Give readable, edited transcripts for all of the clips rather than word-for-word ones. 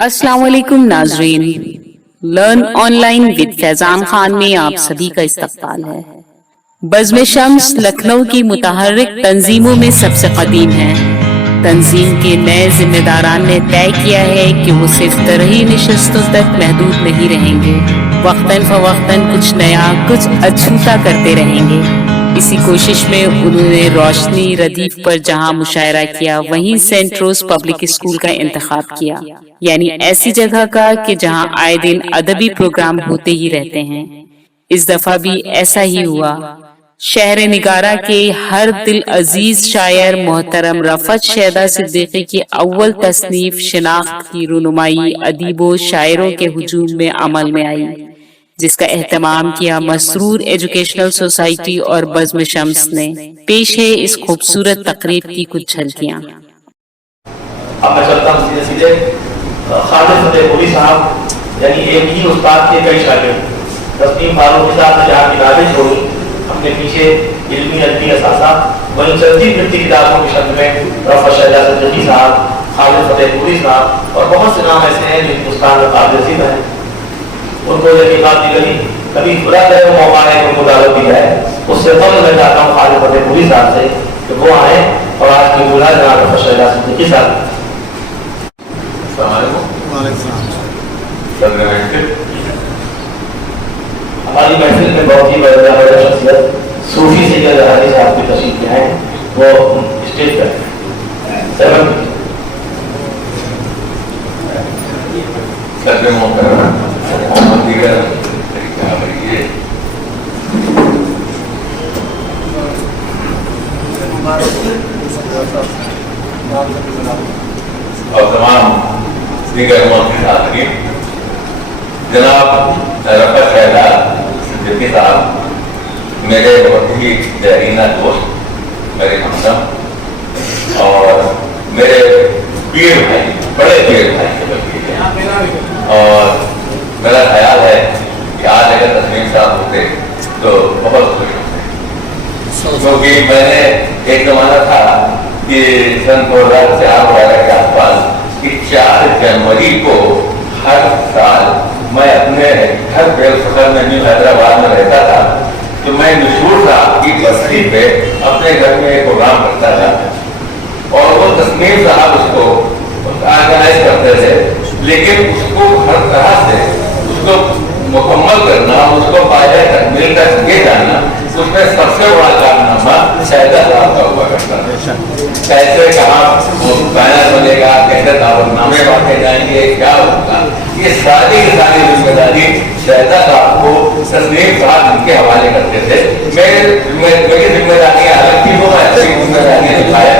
السلام علیکم ناظرین، لرن آن لائن ود فیضان خان میں آپ سبھی کا استقبال ہے۔ بزم شمس لکھنؤ کی متحرک تنظیموں میں سب سے قدیم ہے۔ تنظیم کے نئے ذمہ داران نے طے کیا ہے کہ وہ صرف طرحی نشستوں تک محدود نہیں رہیں گے، وقتاً فوقتاً کچھ نیا، کچھ اچھوتا کرتے رہیں گے۔ اسی کوشش میں انہوں نے روشنی ردیف پر جہاں مشاعرہ کیا، وہیں سینٹ روز پبلک اسکول کا انتخاب کیا، یعنی ایسی جگہ کا کہ جہاں آئے دن ادبی پروگرام ہوتے ہی رہتے ہیں۔ اس دفعہ بھی ایسا ہی ہوا۔ شہر نگارہ کے ہر دل عزیز شاعر محترم رفعت شیدا صدیقی کی اول تصنیف شناخت کی رونمائی ادیب و شاعروں کے ہجوم میں عمل میں آئی، جس کا اہتمام کیا مسرور ایجوکیشنل سوسائٹی اور بزم شمس نے۔ پیش ہے اس خوبصورت تقریب کی کچھ جھلکیاں۔ اب میں چلتا ہوں سیدھے سیدھے خالد فتح پوری صاحب، یعنی ایک ہی استاد کے کئی شاگرد، تسلیم فاروق کے ساتھ جہاں کتابیں چھوڑی، اپنے پیچھے علمی ادبی اثاثہ، وہیں چلتی پھرتی کتابوں کی شکل میں رفعت شیدا صدیقی صاحب، خالد فتح پوری صاحب اور بہت سے نام ایسے ہیں جو ہندوستان میں قابل ذکر ہیں۔ ان کو یہ بات دی گئی، کبھی خدا کرے وہ موقع ہے کہ ان کو دعوت دی جائے۔ اس سے قبل میں چاہتا ہوں خالد فتح پوری صاحب سے کہ وہ آئیں اور آج کی بولا جناب رفعت شیدا صدیقی صاحب۔ السلام علیکم۔ وعلیکم السلام۔ ہماری محفل میں بہت ہی بڑا شخصیت صوفی سید حاجی صاحب کی تشریف لے آئے، وہ اسٹیج پر اور تمام دیگر موجود حاضرین، جناب رفعت شیدا صدیقی صاحب میرے بہت ہی دیرینہ دوست، میرے ہمدم اور میرے پیر بھائی، بڑے پیر بھائی کے بلکہ، اور میرا خیال ہے کہ آج اگر تسلیم صاحب ہوتے تو بہت خوش ہوتے، کیونکہ میں نے ایک زمانہ تھا کہ سن 2004 وغیرہ کے آس پاس کہ 4 جنوری کو ہر سال میں اپنے گھر پہ فخر میں نیو حیدرآباد میں رہتا تھا، تو میں نشور صاحب کی برسی پہ اپنے گھر میں ایک پروگرام کرتا تھا اور وہ تسلیم صاحب اس کو آرگنائز کرتے تھے، لیکن اس کو ہر طرح سے اس کو مکمل کرنا، اس کو پائے تکمیل تک لے جانا، اس میں سب سے بڑا کارنامہ شیدا صاحب کا ہوا کرتا تھا۔ کیسے کہاں وہ بینر بنے گا، کیسے دعوت نامے بانٹے جائیں گے، کیا ہوگا، یہ ساری کی ساری ذمہ داری شیدا صاحب کو تسلیم صاحب ان کے حوالے کرتے تھے۔ میری ذمہ داریاں الگ تھی، وہ میں اپنی ذمہ داریاں نبھایا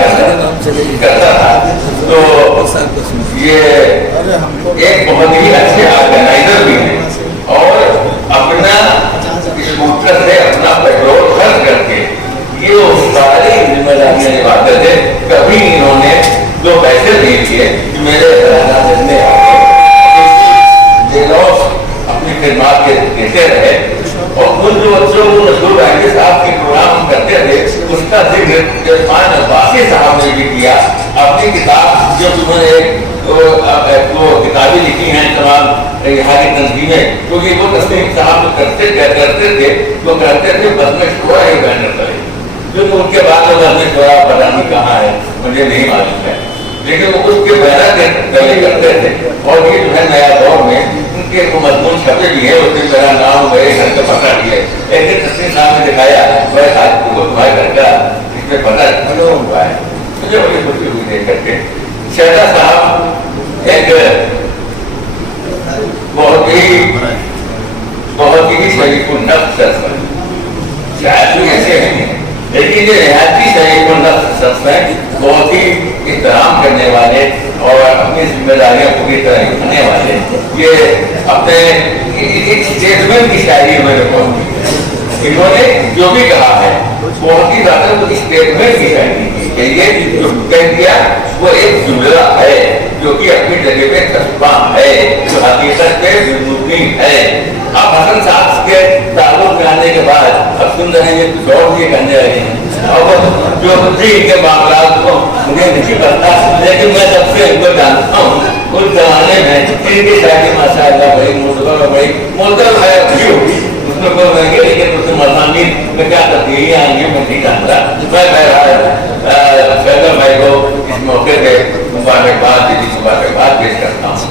کرتا تھا۔ تو یہ ایک بہت ہی اچھے آرگنائزر بھی ہیں اور اپنا اسکوٹر سے اپنا پیٹرول خرچ کر کے یہ ساری ذمہ داریاں نبھاتے تھے۔ کبھی انہوں نے 2 پیسے نہیں دیے کہ میرے دینے اپنی خدمات کے دیتے رہے، اور ان جو بچوں کو مشہور رائٹر صاحب کے پروگرام کرتے تھے اس کا ذکر عرفان عباسی صاحب نے بھی کیا۔ اپنی کتاب جو انہوں نے وہ کتابیں لکھی ہیں تمام ہاری تنظیمیں، کیونکہ وہ تسلیم صاحب جو کرتے تھے وہ کرتے تھے بزم شورا ہی بینر کرے، کیونکہ ان کے بعد وہ بزم شورا پتہ نہیں کہاں ہے، مجھے نہیں معلوم ہے، لیکن وہ اس کے بینر کرتے تھے۔ اور یہ جو ہے نیا دور میں ان کے وہ مضمون چھپے بھی ہیں، اس میں میرا نام میرے گھر کا پتہ بھی ہے۔ ایک دن تسلیم صاحب نے دکھایا، میں آج کو دعا کر کے اس میں پتہ ہوا ہے، مجھے بڑی خوشی ہوئی دیکھ کر کے۔ شیدا صاحب ایک بہت ہی شریف النفس شخص ہے، شاید کوئی ایسے نہیں ہے، لیکن یہ نہایت شریف النفس شخص ہے، بہت ہی احترام کرنے والے اور اپنی ذمہ داریاں پوری طرح نبھانے والے۔ یہ اپنے ایک اسٹیٹمنٹ کی شاعری میں پہنچی ہے، انہوں نے جو بھی کہا ہے بہت ہی زیادہ اسٹیٹمنٹ کی شاعری کی کہ یہ جو کہہ دیا وہ ایک جملہ ہے جو کہ اپنی جگہ پہ تصبح ہے، جو حقیقت پہ مبنی ہے۔ اب حسن صاحب کے تعلق میں آنے کے بعد اب سن رہے ہیں کچھ اور یہ کہنے لگے ہیں، اور جو کے معاملات کو مجھے نہیں پتا، لیکن میں جب سے ان کو جانتا ہوں اس زمانے میں लेकिन ये शादी माशाअल्लाह बड़ी मुल्तज़म है अच्छी होगी, उसमें कोई महंगे, लेकिन उसमें मरमानी में क्या तब्दीलियाँ आई हैं मैं नहीं जानता। मैं फैसल भाई को इस मौके पे मुबारकबाद पेश करता हूँ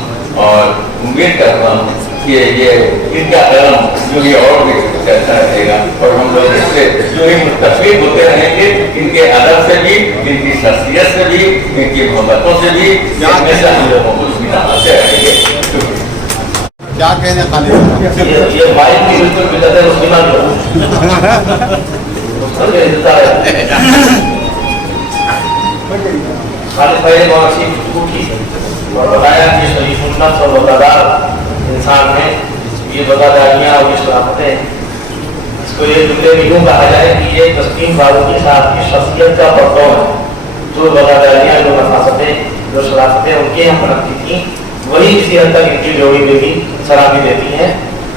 और उम्मीद करता हूँ कि ये इनका कदम जो ये और भी चलता रहेगा और हम लोग इससे जो ही मुस्तफीद होते रहेंगे, इनके अदब से भी, इनकी शख्सियत से भी, इनकी मोहब्बतों से भी, इसमें से हम लोगों को मिलाते रहेंगे। क्या कहने खाली ये माइक की बिल्कुल बिल्कुल है, उसकी बात करो। खालिद भाई ने बहुत अच्छी गुफ्तगू की और बताया कि शरीफ उन्नत और वफादार इंसान है, ये वफादारियाँ और ये शराफतें, इसको ये जुमले में यूँ कहा जाए कि ये तस्लीम फारूकी साहब की शख्सियत का पर्दो है। जो वफादारियाँ, जो नफासतें, जो शराफतें उनकी हम बनती थी, वही किसी हद तक इनकी जोड़ी में भी सलामी देती हैं।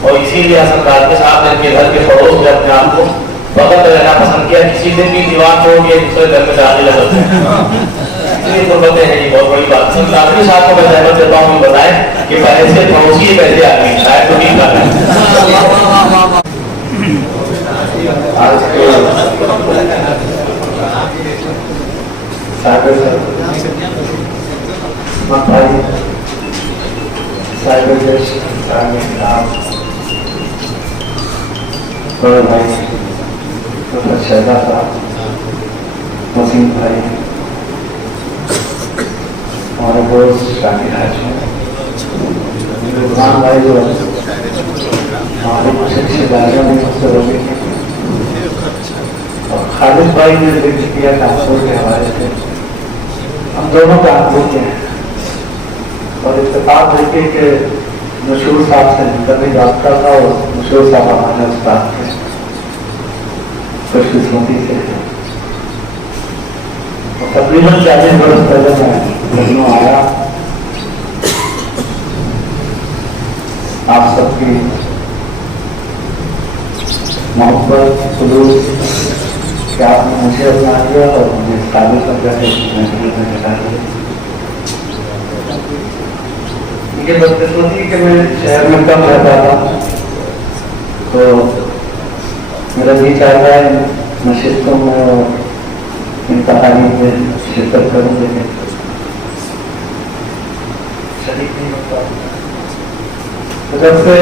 और इसीलिए हसन काज़मी साहब ने इनके घर के पड़ोस में अपने आप को वक्त रहना पसंद किया, किसी दिन भी दीवार छोड़ के दूसरे घर में दाखिल होते हैं। गुर्बतें हैं, ये बहुत बड़ी बात है। काज़मी साहब को मैं रहमत देता हूँ, बताएं कि पहले से पड़ोसी कैसे आदमी शायद तो नहीं कर शहजाद साहब, वसीम भाई, हमारे दोस्त शाकिर हाजी, इमरान भाई जो हमारे मुझसे दायरा में सबसे बड़े थे, और खालिद भाई ने जिक्र किया कानपुर के हवाले से, हम दोनों कानपुर के हैं और इत्तेफाक देखिए कि मशहूर साहब से कभी रब्ता था और मशहूर साहब हमारे उस्ताद थे, खुशकिस्मती से। और तकरीबन 40 बरस पहले मैं लखनऊ आया, आप सबकी मोहब्बत खुलूस कि आपने मुझे अपना लिया और मुझे इस काबिल कर दिया। ये बदकिस्मती कि मैं शहर में कम रहता था, तो मेरा जी चाहता है नशिस्तों में और इन कहानी में शिरकत करूँ, लेकिन शरीक नहीं होता। तो जब से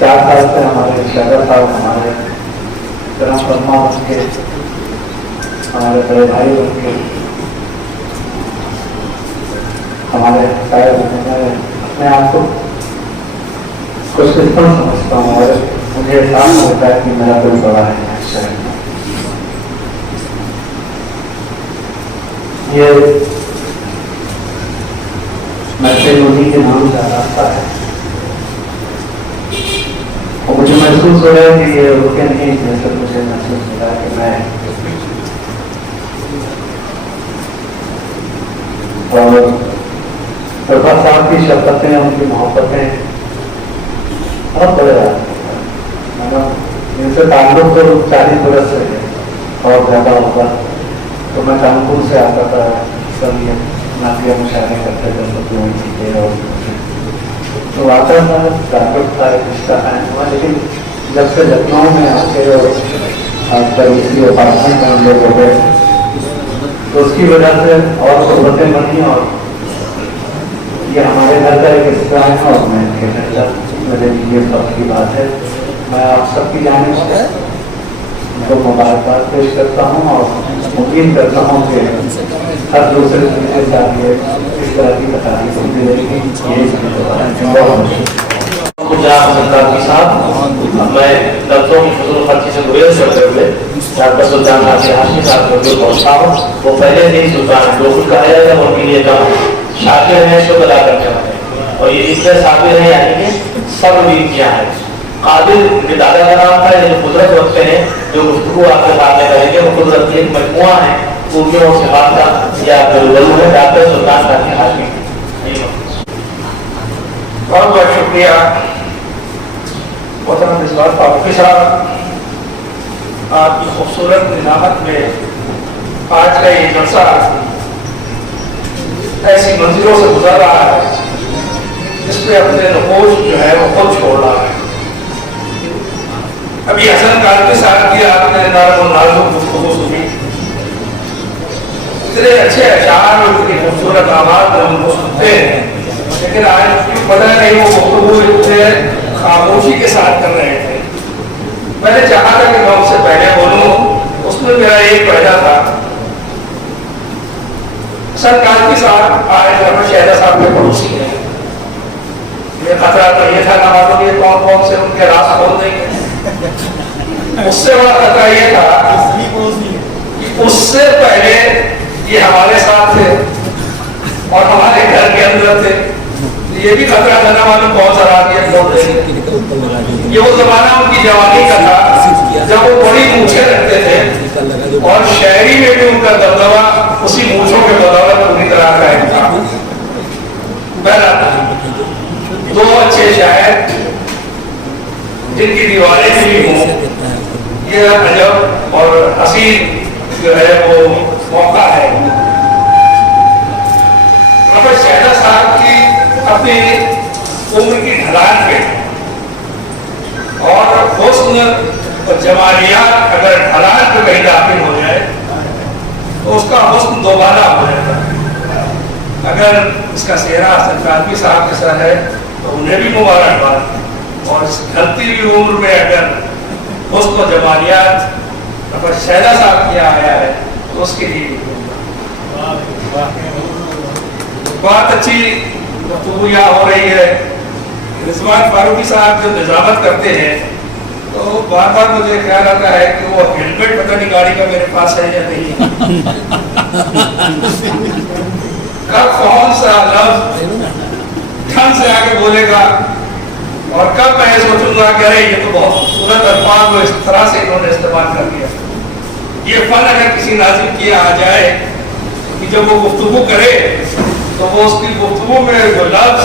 4 साल से हमारे शहजाद साहब हमारे करम फरमा उनके हमारे बड़े भाई उनके हमारे शायद अपने आप को खुशकिस्मत समझता हूँ और मुझे एहसास होता है कि मेरा कोई बड़ा है शहर में। ये मैसे मोदी के नाम का रास्ता है और मुझे महसूस हो रहा है कि ये रुके नहीं, जैसे मुझे महसूस हो रहा है कि मैं और रफा साहब की शफकतें, उनकी मोहब्बतें बहुत बड़े बात, इनसे ताल्लुक तो 40 बरस से है और ज़्यादा होगा। तो मैं कानपुर से आता था, सब ये नातिया मुशायरे करते थे, सब चीज़ें और तो आता था, ताल्लुक था, रिश्ता कायम हुआ। लेकिन जब से लखनऊ में आके और इसी अपार्टमेंट में हम लोग हो गए, तो उसकी वजह से और गुर्बतें बनी और ये हमारे घर का एक हिस्सा है और मैं इनके घर का, मेरे लिए फख्र की बात है। मैं आप सबकी जानिब से उनको मुबारकबाद पेश करता हूँ और उम्मीद करता हूँ कि हर दूसरे के साथ ये इस तरह की तकारीफ होती रहेगी। मैं लफ्ज़ों की फजूल खर्ची से गुरेज करते हुए डॉक्टर सुल्तान हाशमी साहब को जो पहुँचता हूँ, वो पहले से ही सुल्तान है, जो कुछ कहा जाएगा वो उनके लिए कम शाकिर हैं, शुक्र अदा करने वाले, और ये इतने शाकिर हैं यानी कि सब नीतियाँ हैं। कादिर के दादा का नाम था, ये जो कुदरत रखते हैं, जो गुफ्तगू आपके सामने करेंगे वो कुदरत की एक मजमुआ है, खूबियों और सिफात का या गुरु है डॉक्टर सुल्तान हाशमी। बहुत बहुत शुक्रिया मोहतरम इस्लाम फारूकी साहब, आपकी खूबसूरत निज़ामत में आज का ये जलसा ऐसी मंजिलों से गुजर रहा है جس پہ اپنے نقوش جو ہے وہ خود چھوڑ رہا ہے. ابھی حسن کاظمی صاحب کی آپ نے نظم و نازک گفتگو سنی، اتنے اچھے اشعار اور اتنی خوبصورت آواز میں ان کو سنتے ہیں، لیکن آج پتہ نہیں وہ گفتگو اتنے خاموشی کے ساتھ کر رہے تھے. میں نے چاہا تھا کہ میں ان سے پہلے بولوں، اس میں میرا ایک وعدہ تھا. حسن کاظمی صاحب آج احمد شہزاد صاحب کے پڑوسی ہیں. یہ خطرہ تو یہ تھا نہ معلوم یہ کون کون سے ان کے راز کھول دیں گے. اس سے بڑا خطرہ یہ تھا کہ اس سے پہلے یہ ہمارے ساتھ تھے اور ہمارے گھر کے اندر تھے. یہ بھی خطرہ تھا نہ معلوم بہت سارا آدمی کھول دیں گے. یہ وہ زمانہ ان کی جوانی کا تھا جب وہ بڑی مونچھیں رکھتے تھے اور شہری میں بھی ان کا دبدبا اسی مونچھوں کے بدولت پوری طرح قائم تھا. بہرحال دو اچھے شاعر جن کی دیواریں بھی ہوں، یہ عجب اور حسین جو ہے وہ موقع ہے. رفعت شہزاد صاحب کی اپنی عمر کی ڈھلان پہ اور حسن اور جمالیات اگر ڈھلان پہ کہیں داخل ہو جائے تو اس کا حسن دوبارہ ہو جاتا ہے. اگر اس کا سہرا حسن کاظمی صاحب کے ساتھ ہے تو انہیں بھی مبارکباد، اور اس ڈھلتی ہوئی عمر میں اگر حسن و جمالیات رفعت شہزاد صاحب کیا آیا ہے تو اس کے لیے بہت اچھی گفتگو یہاں ہو رہی ہے. رضوان فاروقی صاحب جو نظامت کرتے ہیں تو بار بار مجھے خیال آتا ہے کہ وہ ہیلمٹ پتہ نہیں گاڑی کا میرے پاس ہے یا نہیں. کب کون سا لفظ ڈھنگ سے آگے بولے گا اور کب میں سوچوں گا کہ ارے یہ تو بہت خوبصورت الفاظ وہ اس طرح سے انہوں نے استعمال کر دیا. یہ فن اگر کسی ناظم کیا آ جائے کہ جب وہ گفتگو کرے تو وہ اس کی گفتگو میں جو لفظ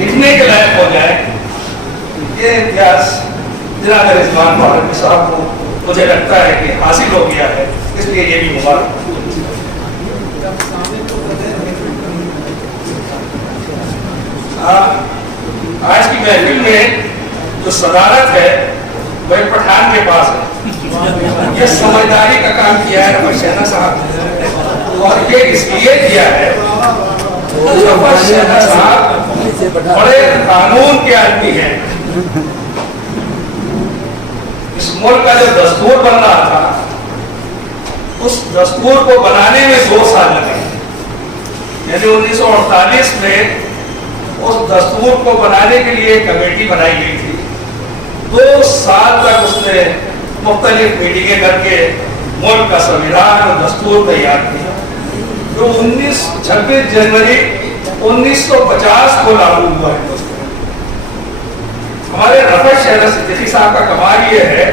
لکھنے کے لائق ہو جائے، یہ امتیاز جناب رضوان فاروقی صاحب کو مجھے لگتا ہے کہ حاصل ہو گیا ہے. اس لیے یہ بھی مبارک. آج کی محفل میں جو صدارت ہے وہ ایک پٹھان کے پاس ہے. یہ سمجھداری کا کام کیا ہے رفعت شہزاد صاحب نے، اور یہ اس لیے کیا ہے رفعت شہزاد صاحب بڑے قانون کے آدمی ہیں. اس ملک کا جو دستور بن رہا تھا اس دستور کو بنانے میں 2 سال لگے. یعنی 1948 میں اس دستور کو بنانے کے لیے ایک کمیٹی بنائی گئی تھی. 2 سال تک اس نے مختلف میٹنگیں کر کے ملک کا سنویدھان اور دستور تیار کیا جو 26 جنوری 1950 کو لاگو ہوا ہے. ہمارے رفعت شہزاد صدیقی صاحب کا کمال یہ ہے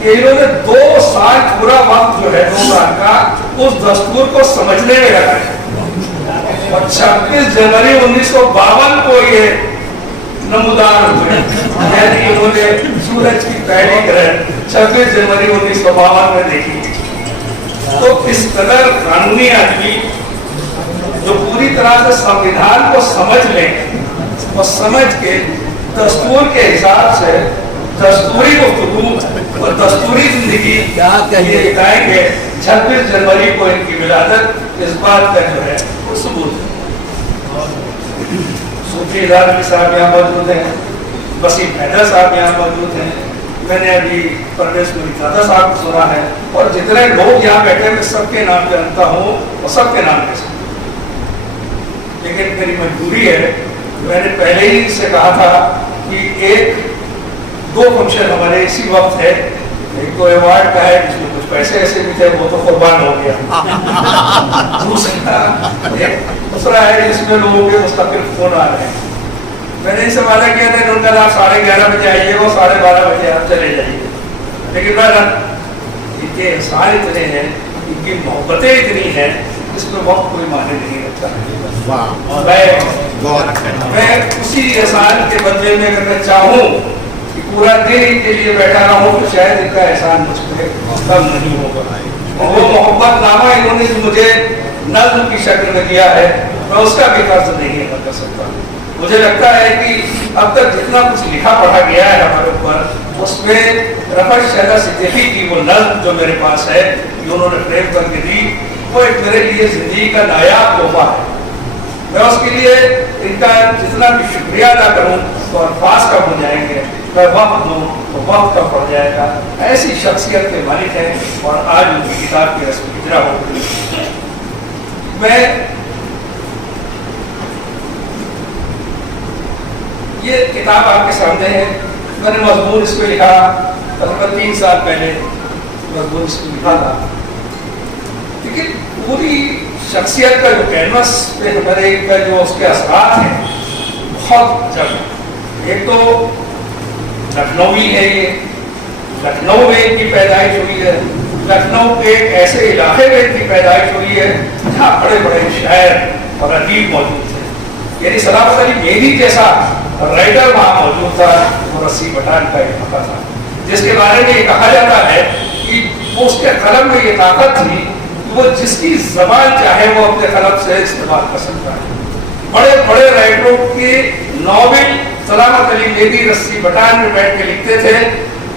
کہ انہوں نے 2 سال پورا وقت جو ہے 2 سال کا اس دستور کو سمجھنے میں لگا ہے. اور 26 جنوری 1952 کو یہ نمودار ہوئے. یعنی انہوں نے سورج کی پہلی گرہن 26 جنوری 1952 میں دیکھی. تو اس قدر قانونی آدمی جو پوری طرح سے سمویدھان کو سمجھ لیں اور سمجھ کے دستور کے حساب سے دستوری گفتگو اور دستوری زندگی یہ بتائیں گے. 26 جنوری کو ان کی ولادت اس بات کا جو ہے وہ ثبوت ہے. صوفی ادارمی صاحب یہاں موجود ہیں، وسیم حیدر صاحب یہاں موجود ہیں، میں نے ابھی پرویز نوری دادا صاحب کو سنا ہے، اور جتنے لوگ یہاں بیٹھے میں سب کے نام جانتا ہوں اور سب کے نام لے سکتا ہوں. لیکن میری مجبوری ہے، میں نے پہلے ہی سے کہا تھا کہ 1-2 فنکشن ہمارے اسی وقت ہے. ایک تو ایوارڈ کا ہے جس میں کچھ پیسے ایسے بھی تھے وہ تو قربان ہو گیا. دوسرا ہے جس میں لوگوں کے مستقل فون آ رہے ہیں. میں نے ان سے وعدہ کیا تھا کہ ان کا آپ 11:30 بجے آئیے گا، 12:30 بجے آپ چلے جائیے. لیکن ان کے احسان اتنے ہیں، ان کی محبتیں اتنی ہیں، اس میں وقت کوئی معنی نہیں رکھتا. میں اسی احسان کے بدلے میں اگر میں چاہوں کہ پورا دن ان کے لیے بیٹھا رہا ہوں تو شاید ان کا احسان مجھ پہ کم نہیں ہوگا. اور وہ محبت نامہ انہوں نے مجھے نظم کی شکل میں دیا ہے मैं उसका भी कर्ज नहीं अदा कर सकता। मुझे लगता है कि अब तक जितना कुछ लिखा पढ़ा गया है हमारे ऊपर, उसमें रफत शहदा सिद्दीकी की वो नज़्म जो मेरे पास है, कि उन्होंने फ्रेम करके दी, वो एक मेरे लिए जिंदगी का नायाब तोहफा है। मैं उसके लिए इनका जितना भी शुक्रिया अदा करूँ तो अल्फाज कम हो जाएंगे, मैं वक्त दूँ तो वक्त कम पड़ जाएगा। ऐसी शख्सियत के मालिक हैं और आज उनकी किताब की रस्म इजरा हो गई। मैं ये किताब आपके सामने है, मैंने मजमून इसको लिखा तकरीबन 3 साल पहले मजमून इसको लिखा था, लेकिन पूरी शख्सियत का जो कैनवस पे हमारे का जो उसके असरात हैं बहुत जब एक तो लखनवी है, ये लखनऊ में इनकी पैदाइश हुई है, लखनऊ के एक ऐसे इलाके में इनकी पैदाइश हुई है जहाँ बड़े बड़े शायर और अदीब मौजूद थे। यानी सलामत अली मेहदी जैसा राइटर वहाँ मौजूद था, वो रस्सी बटान का इलाका था, जिसके बारे में ये कहा जाता है कि वो उसके कलम में ये ताकत थी कि वो जिसकी जबान चाहे वो अपने कलम से इस्तेमाल कर सकता है। बड़े बड़े राइटरों के नॉवेल सलामत अली मेहदी रस्सी बटान में बैठ के लिखते थे,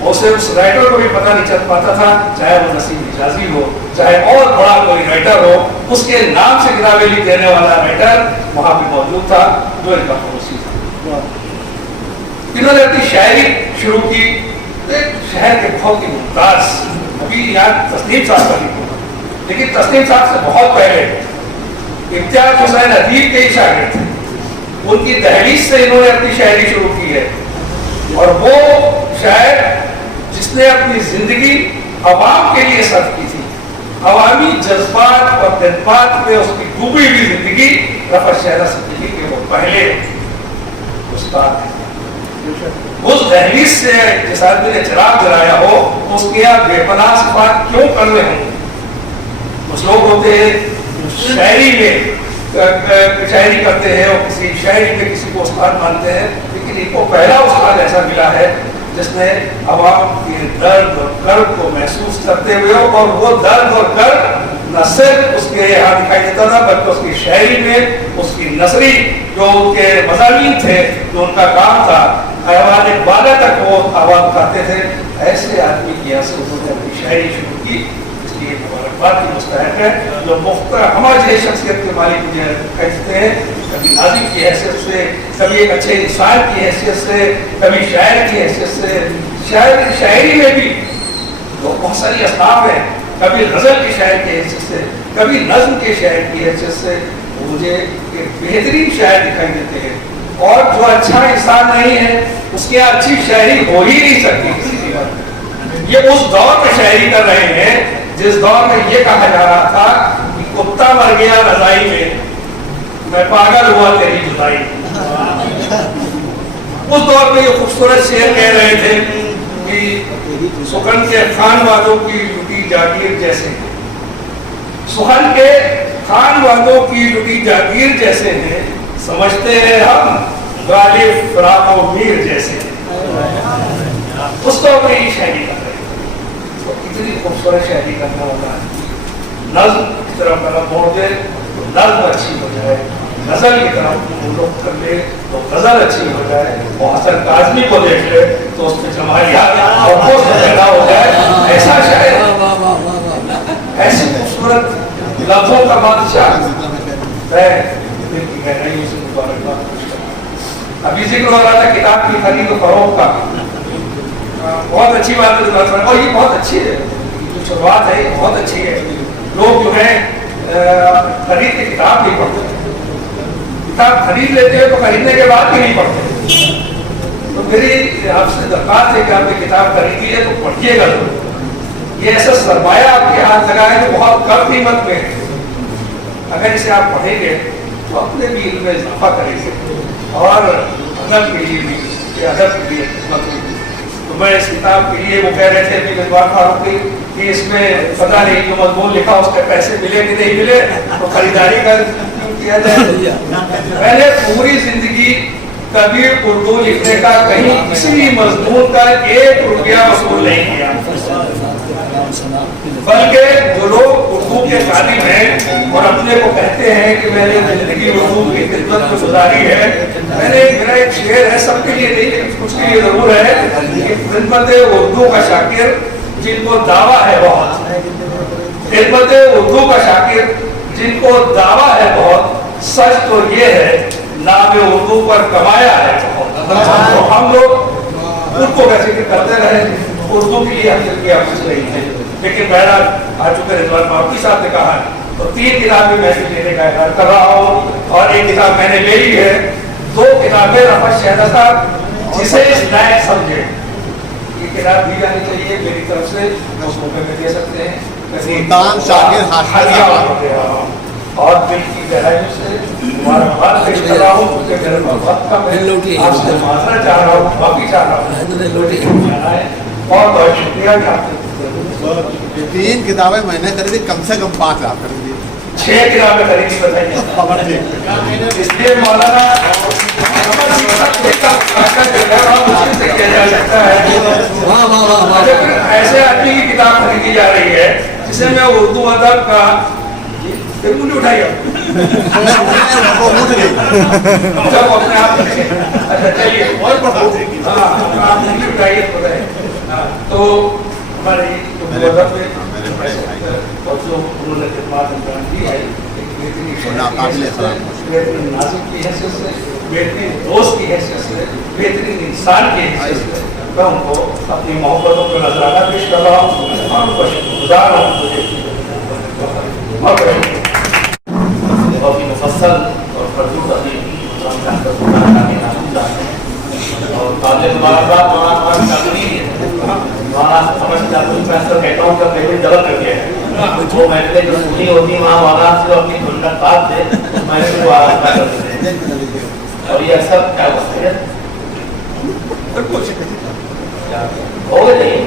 उसे उस राइटर को भी पता नहीं चल पाता था, चाहे वो नसीम हिजाजी हो, चाहे और बड़ा कोई राइटर हो, उसके नाम से किताबें लिख देने वाला राइटर वहाँ पे मौजूद था जो इनका पड़ोसी था। इन्होंने अपनी शायरी शुरू की, एक शहर के बहुत ही मुमताज, अभी यहाँ तस्नीम साहब का लिखा, लेकिन तस्नीम साहब से बहुत पहले इम्तियाज हुसैन अदीब के ही शागिर्द थे, उनकी दहलीज से इन्होंने अपनी शायरी शुरू की है। और वो शायर जिसने अपनी जिंदगी अवाम के लिए सर्व की थी, अवामी जज्बात और जज्बात में उसकी डूबी हुई जिंदगी, रफत शहदा सिद्दीकी के वो पहले उस्ताद थे। उस दहलीज से जिस आदमी ने चिराग जलाया हो, उसके यहाँ बेपनाह सिफात क्यों कर रहे होंगे? कुछ लोग होते हैं शायरी में शायरी करते हैं और किसी शायरी में किसी को उस्ताद मानते हैं, लेकिन इनको पहला उस्ताद ऐसा मिला है जिसने अवाम के दर्द और कर्ब को महसूस करते हुए, और वो दर्द और कर्ब न सिर्फ उसके यहाँ दिखाई देता था बल्कि उसकी शायरी में, उसकी नसरी जो उनके मज़ामीन थे, जो उनका काम था, आवाज़ बाला तक वो आवाज़ उठाते थे। ऐसे आदमी की यहाँ से उन्होंने अपनी शायरी शुरू की, इसलिए मुबारकबाद की मुस्तहक है। जो हमारे शख्सियत के मालिक मुझे कहते हैं, कभी नाज़िम की हैसियत से, कभी एक अच्छे इंसान की हैसियत से, कभी शायर की हैसियत से, शायरी में भी तो बहुत सारी असनाफ है, कभी गज़ल के शायर की हैसियत से, कभी नज़्म के शायर की हैसियत से मुझे एक बेहतरीन शायर दिखाई देते हैं। और जो अच्छा इंसान नहीं है उसके यहाँ अच्छी शायरी हो ही नहीं सकती किसी की बात। ये उस दौर में शायरी कर रहे हैं जिस दौर में ये कहा जा रहा था कि कुत्ता मर गया रजाई में, मैं पागल हुआ तेरी जुदाई। उस दौर में ये खूबसूरत शेर कह रहे थे कि सुखन के खान वालों की लुटी जागीर जैसे, सुखन के खान वालों की लुटी जागीर जैसे हैं, समझते हैं हम गालिब फराक और मीर जैसे। उस दौर में ही शायरी कर रहे हैं, तो कितनी खूबसूरत शायरी करने वाला है। नज़्म की तरफ कदम मोड़ दे तो नज़्म अच्छी हो जाए, गज़ल की तरफ लोग कर ले तो गज़ल अच्छी हो जाए, और हसन काज़मी को देख ले तो उसमें जमालियात और वो पैदा हो जाए। ऐसा शायर, ऐसी खूबसूरत लफ्ज़ों का बादशाह अभी जिक्र हो रहा था किताब की खरीद और फरोख्त का, बहुत अच्छी बात है और ये बहुत अच्छी है, जो शुरुआत है बहुत अच्छी है। लोग जो है खरीद के किताब नहीं पढ़ते, किताब खरीद लेते हैं तो खरीदने के बाद भी नहीं पढ़ते। तो मेरी आपसे दरख्वास्त है कि आपने किताब खरीदी है तो पढ़िएगा जरूर। ये ऐसा सरमाया आपके हाथ लगा है जो बहुत कम कीमत में है, अगर इसे आप पढ़ेंगे तो अपने भी इल्म में इजाफा करेंगे और अदब के लिए भी, अदब के लिए खिदमत होगी। तो मैं इस किताब के लिए, वो कह रहे थे मिसबाह फारूकी कि इसमें पता नहीं जो मजमून लिखा उसके पैसे मिले कि नहीं मिले, तो खरीदारी का किया जाए। मैंने पूरी जिंदगी कभी उर्दू लिखने का कहीं किसी मजमून का 1 रुपया वसूल नहीं किया। बल्कि जो लोग उर्दू के तालिब हैं और अपने को कहते हैं कि मैंने जिंदगी उर्दू की खिदमत में गुजारी है, मेरा एक शेर है, सबके लिए नहीं लेकिन कुछ के लिए जरूर है कि खिदमत उर्दू का शाकिर जिनको दावा है बहुत, खिदमत उर्दू का शाकिर जिनको दावा है बहुत, सच तो ये है नाम उर्दू पर कमाया है बहुत। तो हम लोग उनको वैसे कि करते रहे, उर्दू के लिए हमसे किया कुछ नहीं है, लेकिन बहरहाल आ चुके रिजवान माफी साहब ने कहा तो 3 किताबें मैं भी लेने का ऐलान कर रहा हूँ और एक किताब मैंने ले ली है। 2 किताबें रफत शहजाद साहब जिसे इस लायक समझे ये किताब दी जानी चाहिए मेरी तरफ से, उस मौके में दे सकते हैं। सुल्तान शाकिर हाशमी साहब और दिल की गहराइयों से मुबारकबाद पेश कर रहा हूँ, क्योंकि मेरे वक्त का मैं आपसे माजरा चाह रहा हूँ, माफी चाह रहा हूँ। बहुत बहुत शुक्रिया कि आपने 3 किताबें मैंने खरीदी, कम से कम 5 लाख खरीदी, 6 किताबें खरीदी बताइए। इसलिए मौलाना किया जा सकता है ऐसे आदमी की किताब खरीदी जा रही है जिसे मैं उर्दू अदब का फिर मुझे उठाइए जब अपने आप अच्छा चलिए और आप नहीं उठाइए तो हमारे और जो उन्होंने खिदमत अंजाम दी है बेहतरीन नाज़िम की हैसियत से, बेहतरीन दोस्त की हैसियत से, बेहतरीन इंसान की हैसियत से मैं उनको अपनी मोहब्बतों का नजराना पेश कर रहा हूँ और उनको शुक्रगुजार हूँ। बहुत ही मुफस्सल और भरपूर और काबिल मुबारकबाद कहता हूँ का पेमेंट डबल कर दिया है। वो मैंने जो सुनी होती वहाँ वाला से अपनी मुलाकात से मैंने वो आवाज कर देते हैं और ये अक्सर क्या होता है हो गए नहीं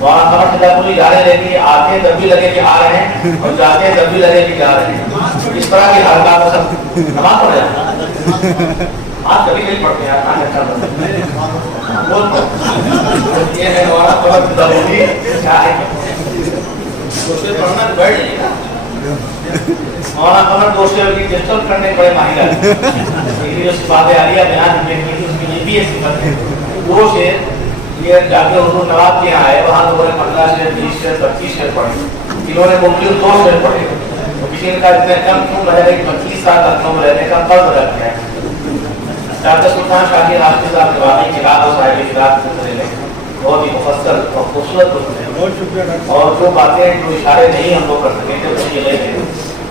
वहाँ समझ पूरी जा रहे लेकिन आते जब भी लगे कि आ रहे हैं और जाते जब भी लगे कि जा रहे हैं, इस तरह की हालात सब नमाज पढ़ जाए आप कभी नहीं पढ़ते हैं ये है क्या है पढ़ना बैठ जाइएगा मौलाना कमर दोस्तों की डिस्टर्ब करने बड़े माहिर है। जो सिफात आलिया बयान उसकी ये भी एक सिफत है। वो शेर ये जाके उर्दू नवाब के यहाँ आए, वहाँ लोगों ने 15 शेर 20 शेर 25 शेर पढ़े, इन्होंने मुख्तलिफ 2 शेर पढ़े। तो किसी का इतना कम क्यों रह रहे 25 साल लखनऊ में रहने का फर्ज रख गया। डॉक्टर सुल्तान शाकिर हाशमी साहब के वाकई किताब और साहिब किताब बहुत ही मुफस्सल और खूबसूरत होते हैं और जो बातें जो इशारे नहीं हम लोग कर सके थे उसके लिए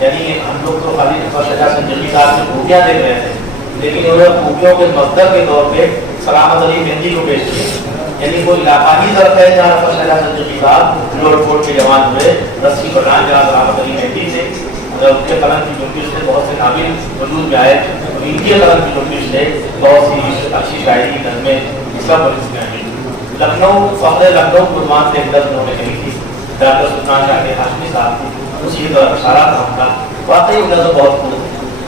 यानी हम लोग तो खाली शजा संजमी साहब की खूबियाँ देख रहे थे, लेकिन उन्होंने खूबियों के मस्दर के तौर पे सलामत अली मेहंदी को पेश किया। यानी वो इलाकाई ज़रूरत है जहाँ शजा संजमी साहब लोडपोर्ट के जवान हुए रस्सी प्रधान जहाँ सलामत अली मेहंदी से उनके कलम की जुम्बिश से बहुत से काबिल वजूद में आए, इनके कलम की जुम्बिश से बहुत सी अच्छी शायरी नज़में सब लखनऊ फखरे लखनऊ कुर्बान से एक दर्ज उन्होंने कही थी डॉक्टर सुल्तान शाकिर हाशमी साहब की, उसी तरह इशारा था उनका। वाकई वो नज़म बहुत खूब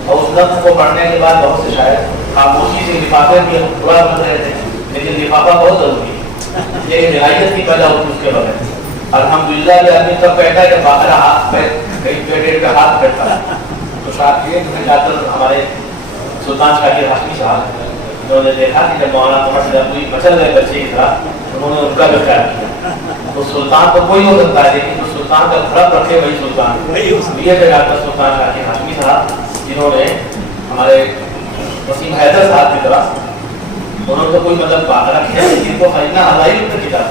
और उस नज़म को पढ़ने के बाद बहुत से शायर खामोशी से लिफाफे भी पूरा बन रहे थे, लेकिन लिफाफा बहुत ज़रूरी है, ये विलायत की पैदा होती उसके बगैर। अल्हम्दुलिल्लाह भी आदमी तब बैठा है कि बाहर हाथ पे कहीं पेट का हाथ बैठता है। तो डॉक्टर हमारे सुल्तान शाकिर हाशमी साहब उन्होंने देखा कि जब मौलाना पूरी मचल गए बच्चे की तरह, उन्होंने उनका भी ख्याल किया। तो सुल्तान तो कोई हो सकता है, लेकिन जो सुल्तान का खड़प रखे वही सुल्तान ये थे डॉक्टर सुल्तान शाकिर हाशमी साहब, जिन्होंने हमारे वसीम हैदर साहब की तरह उन्होंने तो कोई मतलब बात रखे लेकिन वो खरीदना हमारी उत्तर की तरफ,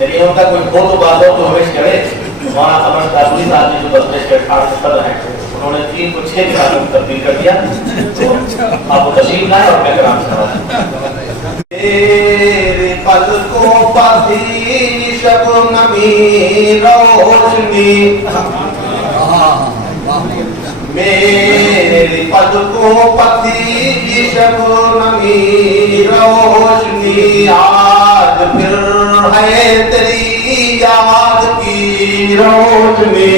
लेकिन उनका कोई हो तो बात हो तो हमें करे। मौलाना कमर काबुली साहब ने जो बदलेश के 18 कर रहे हैं उन्होंने 3 को 6 किताबों में तब्दील कर दिया। तो आपको तशरीफ लाए और मैं कलाम से तेरे पलकों पर थी शबनमी रोशनी, मेरे पलकों पर थी शबनमी रोशनी, आज फिर है तेरी याद की रोशनी,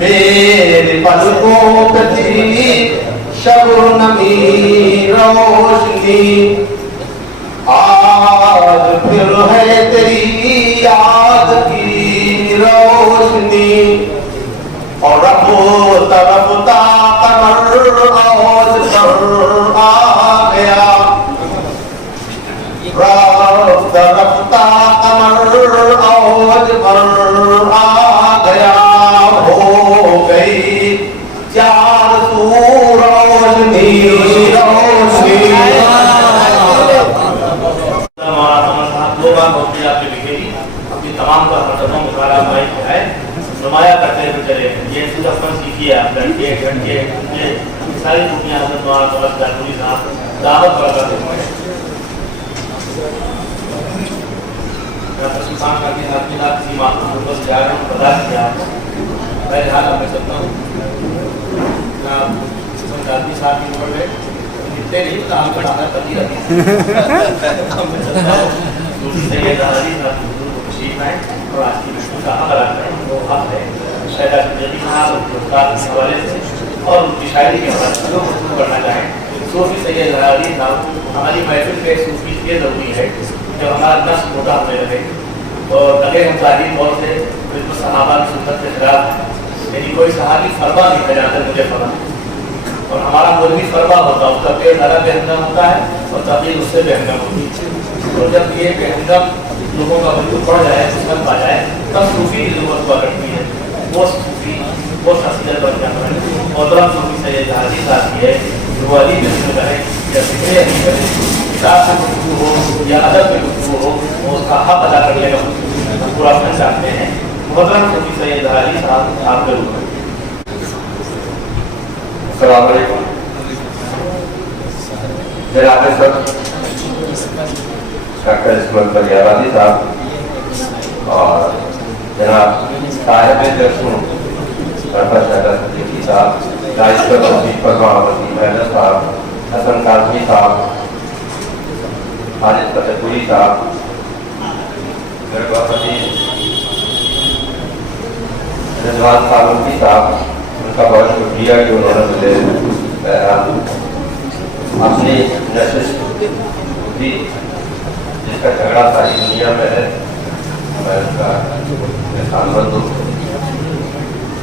मेरे पलकों पे थी शबनमी रोशनी, आज फिर है तेरी याद की रोशनी और रबो तरफता कमर औज पर आ गया रफ्ता कमर औज पर आ गया हो गई चार सू रोशनी रोशनी दो बार होती आपके लिखेगी अपनी तमाम का हरकतों मुकारा है नुमाया करते हुए चले ये अपन सीखिए आप लड़के घंटे ये सारी दुनिया में दावत पर करते हैं सुल्तान का दिन अपनी रात की माँ को बस जा रहे हैं बता दिया मैं ध्यान रख सकता हूँ गांधी साहब की उम्र में इतने नहीं तो हम पढ़ाना करती रहती है और आज की विष्णु कहाँ बनाते हैं वो आप है शायद जल्दी साहब हवाले से और उनकी शायरी के हवाले से करना चाहें सूफी सैयद हरारी साहब हमारी महफिल में सूफी ये जरूरी है जब हमारा नस्ल मोटा होने लगे और लगे हम तारीफ बहुत से बिल्कुल सहाबा की सुन्नत के खिलाफ है लेकिन कोई सहाबी फरमा नहीं था जहाँ तक मुझे पता और हमारा मुर्गी फरमा होता उसका पेड़ ज़्यादा बेहंगम होता है और तबीर उससे बेहंगम होती है तो जब ये बेहंगम लोगों का बिल्कुल बढ़ जाए किस्मत आ जाए तब सूफी की जरूरत हुआ करती है वो सूफी वो शख्सियत बन जाता है मोहतरम सूफी सैयद हाजी साहब की है जो अली बिस्मिल है या फिक्र किताब से गुफ्तगू हो या अदब में गुफ्तगू हो वो उसका हक अदा करने का हम पूरा फन चाहते हैं मोहतरम सूफी सैयद हाजी साहब आप जरूर अस्सलाम वालेकुम जनाब सर डॉक्टर इस्माइल बलियाबादी साहब और जनाब साहिब दर्शन प्रोफेसर सिद्दीकी साहब राइटर वसीफ फरमावती महमद साहब हसन काजमी साहब खालिद फतेहपुरी साहब मेरे बापति रिजवान फारूकी साहब उनका बहुत शुक्रिया कि उन्होंने मुझे अपनी नशिस्त दी जिसका झगड़ा सारी दुनिया में है मैं उसका एहसानमंद हूँ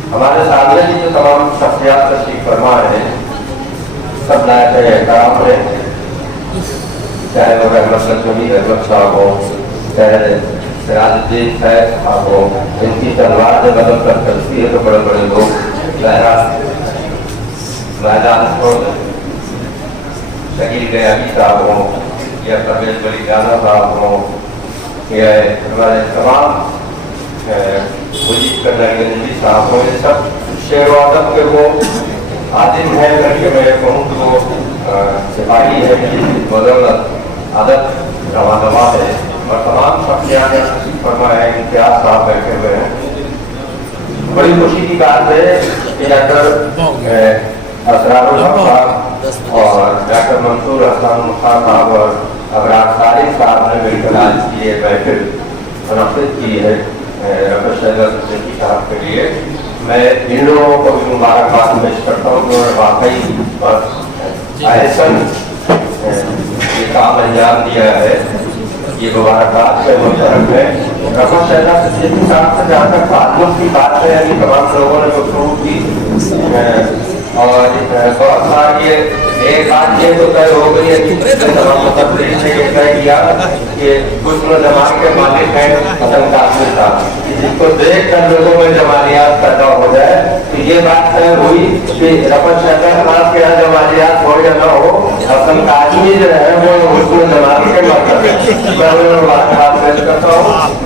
हमारे सामने की जो तमाम शख्सियात तशरीफ फरमा है सब लायक एहतराम है चाहे वो रहमत लक्ष्मी रहमत साहब हो चाहे सिराजुद्दीन सैद साहब हो इनकी तलवार जब बदल कर चलती है तो बड़े बड़े लोग लहरा मैदान को शकील गयाबी साहब हों या परवेज बलियाना साहब हों या हमारे तमाम मुजीब करनाजी साहब हों ये सब शेर व अदब के वो आदिम है करके मैं कहूँ कि वो सिपाही है जिसकी बदौलत अदब रवा है और तमाम शख्सियात फरमाया इम्तियाज साहब बैठे हुए हैं बड़ी खुशी की बात है कि डॉक्टर असरारुल हक साहब और डॉक्टर मंसूर हसन खान साहब और अबरार तारिक साहब ने मिलकर आज की ये महफिल मुनक़िद की है सिद्दीकी साहब के लिए मैं इन लोगों को भी मुबारकबाद पेश करता हूँ उन्होंने वाकई और आयसन ये काम अंजाम दिया है ये मुबारकबाद के मुतरफ है सिद्दीकी साहब से जहाँ तक ताल्लुक़ की बात है अभी तमाम लोगों ने गुफ्तगू की और बहुत सारी एक बात ये तो तय हो गई है कि तमाम ने ये तय किया कि कुछ जमान के मालिक हैं हसन काजमी साहब जिसको देख कर लोगों में जमानियात पैदा हो जाए तो ये बात तय हुई कि रफत शहर खास के यहाँ जमानियात हो या न हो हसन काजमी जो है वो उसमें जमान के मतलब बात करता हूँ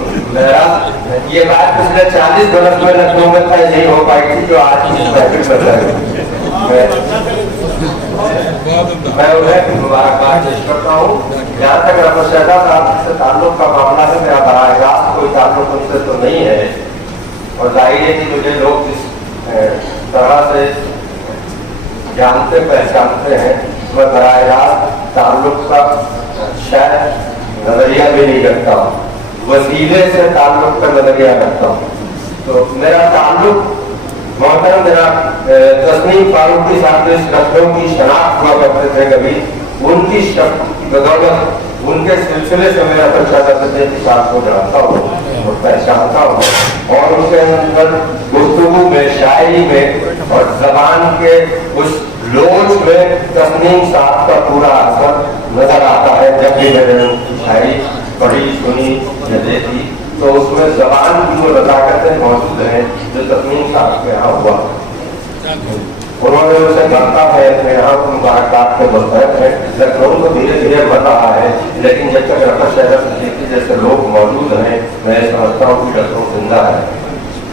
ये बात पिछले 40 बरस में लखनऊ में तय नहीं हो पाई थी जो आज की महफिल बदल मैं उन्हें मुबारकबाद पेश करता हूँ जहाँ तक रफत शहदा साहब से ताल्लुक का मामला है मेरा बराह रास्त कोई ताल्लुक उनसे तो नहीं है और जाहिर है कि मुझे लोग जिस तरह से जानते पहचानते हैं मैं बराह रास्त ताल्लुक का शायद नजरिया भी नहीं रखता हूँ वसीले से ताल्लुक का नजरिया रखता हूँ तो मेरा ताल्लुक मोहतरम जनाब तस्नीम फारूकी साहब इस लखनऊ की शनाख्त हुआ करते थे कभी उनकी बदौलत उनके सिलसिले से मैं अपने शादा सज्जती साहब को जानता हूँ और पहचानता हूँ और उनके अंदर गुफ्तगू में, शायरी में और जबान के उस लोच में तस्नीम साहब का पूरा असर नजर आता है। जब भी मैंने उनकी शायरी पढ़ी, सुनी या देखी तो उसमें जबान की वो रजाकतें मौजूद हैं जो तस्नीम साहब के यहाँ हुआ। उन्होंने उसे बनता है अपने यहाँ मुबारकबाद को मुस्तरद है। लखनऊ तो धीरे धीरे बढ़ रहा है, लेकिन जब तक रफत शहर सिद्दीकी जैसे लोग मौजूद हैं मैं समझता हूँ कि लखनऊ जिंदा है।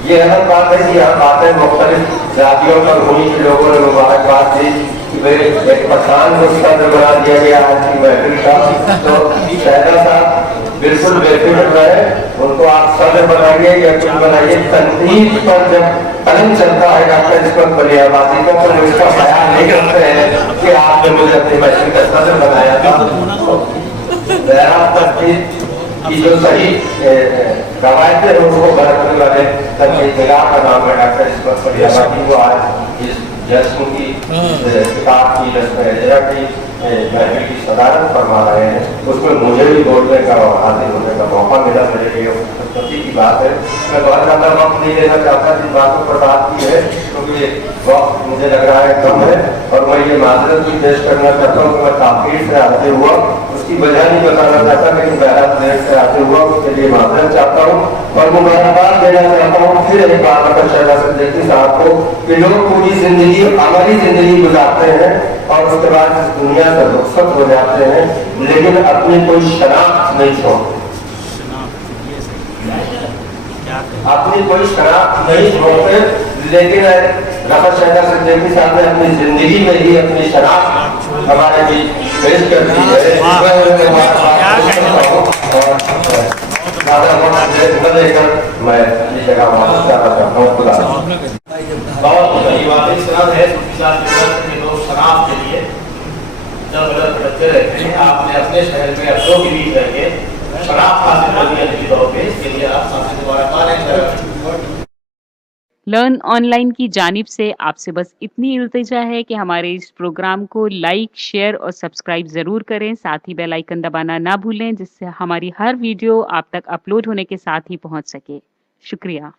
ये अलग बात है कि यहाँ बातें मुख्तलिफ जातियों पर हुई कि लोगों ने मुबारकबाद दी कि भाई एक पठान को सदर बना दिया गया आज की महफिल का, तो शहजा साहब बिल्कुल बेफिक्र रहे, उनको आप सदर बनाइए या कुछ बनाइए। तनकीद पर जब कलम चलता है डॉक्टर इस्मत बलियाबादी को तो उसका ख्याल नहीं करते हैं कि आपने मुझे अपनी महफिल का सदर बनाया था। तनकीद की जो सही रवायतें हैं उसको बरतने वाले तनकीद निगाह का नाम है डॉक्टर इस्मत बलियाबादी को आज इस जश्न की किताब की रस्म हिजरा की महफिल की सदारत फरमा रहे हैं। उसमें मुझे भी बोलने का और हाजिर होने का मौका मिला, मेरे लिए खुशी की बात है। मैं बहुत ज़्यादा वक्त नहीं लेना चाहता जिन बातों पर बात की है, क्योंकि वक्त मुझे लग रहा है कम है और मैं ये माजरत भी पेश करना चाहता हूँ कि मैं ताक़ीद से हाजिर हुआ, उसकी वजह नहीं बताना चाहता, लेकिन बहरहाल देर से हाजिर हुआ उसके लिए माजरत चाहता हूँ और मुबारकबाद देना चाहता हूँ फिर एक बार डॉक्टर शहजा सिद्दीकी साहब को कि लोग पूरी जिंदगी अमली जिंदगी गुजारते हैं और उसके बाद इस दुनिया से रुखसत हो जाते हैं, लेकिन अपनी कोई शनाख्त नहीं छोड़ते, अपनी कोई शनाख्त नहीं छोड़ते। लेकिन रफत शहजा सिद्दीकी साहब ने अपनी जिंदगी में ही अपनी शनाख्त हमारे बीच पेश कर दी है। मैं अपनी जगह वापस जाना चाहता हूँ। खुदा बहुत ये वाकई सनद है के लोग शराब के लिए जब गलत भटकते रहते हैं। आपने अपने शहर में अपनों के बीच रह के शराब हासिल कर दिया निजी तौर पे, इसके लिए आप सबसे मुबारकबाद। लर्न ऑनलाइन की जानिब से आपसे बस इतनी इल्तिजा है कि हमारे इस प्रोग्राम को लाइक, शेयर और सब्सक्राइब ज़रूर करें। साथ ही बेल आइकन दबाना ना भूलें, जिससे हमारी हर वीडियो आप तक अपलोड होने के साथ ही पहुंच सके। शुक्रिया।